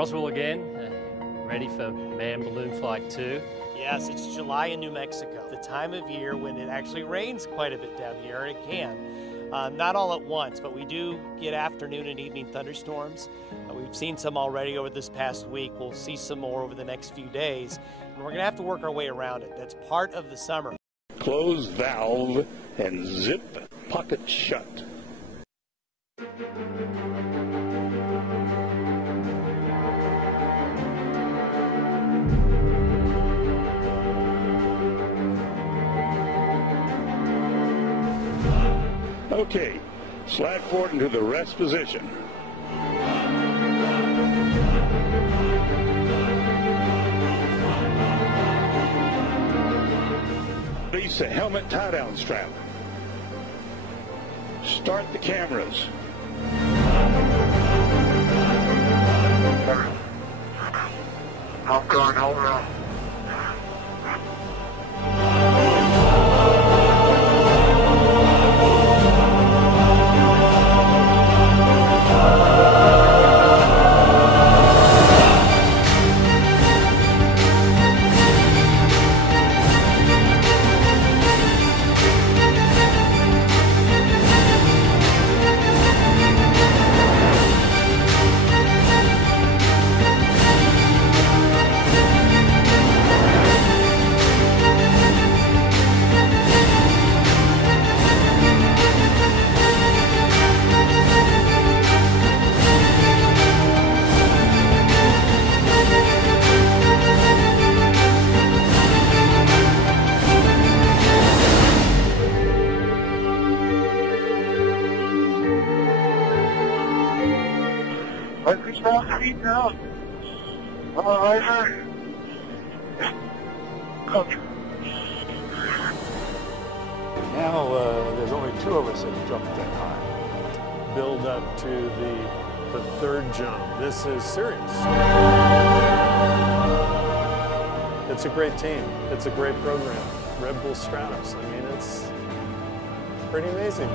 Roswell again, ready for manned balloon flight 2. Yes, it's July in New Mexico, the time of year when it actually rains quite a bit down here, and it can. Not all at once, but we do get afternoon and evening thunderstorms. We've seen some already over this past week. We'll see some more over the next few days, and we're going to have to work our way around it. That's part of the summer. Close valve and zip pocket shut. Okay, slide forward into the rest position. Release the helmet tie-down strap. Start the cameras. I'm going over. Every small feet now. Riser. Now there's only 2 of us that jumped that high. Build up to the third jump. This is serious. It's a great team. It's a great program. Red Bull Stratos. I mean, it's pretty amazing.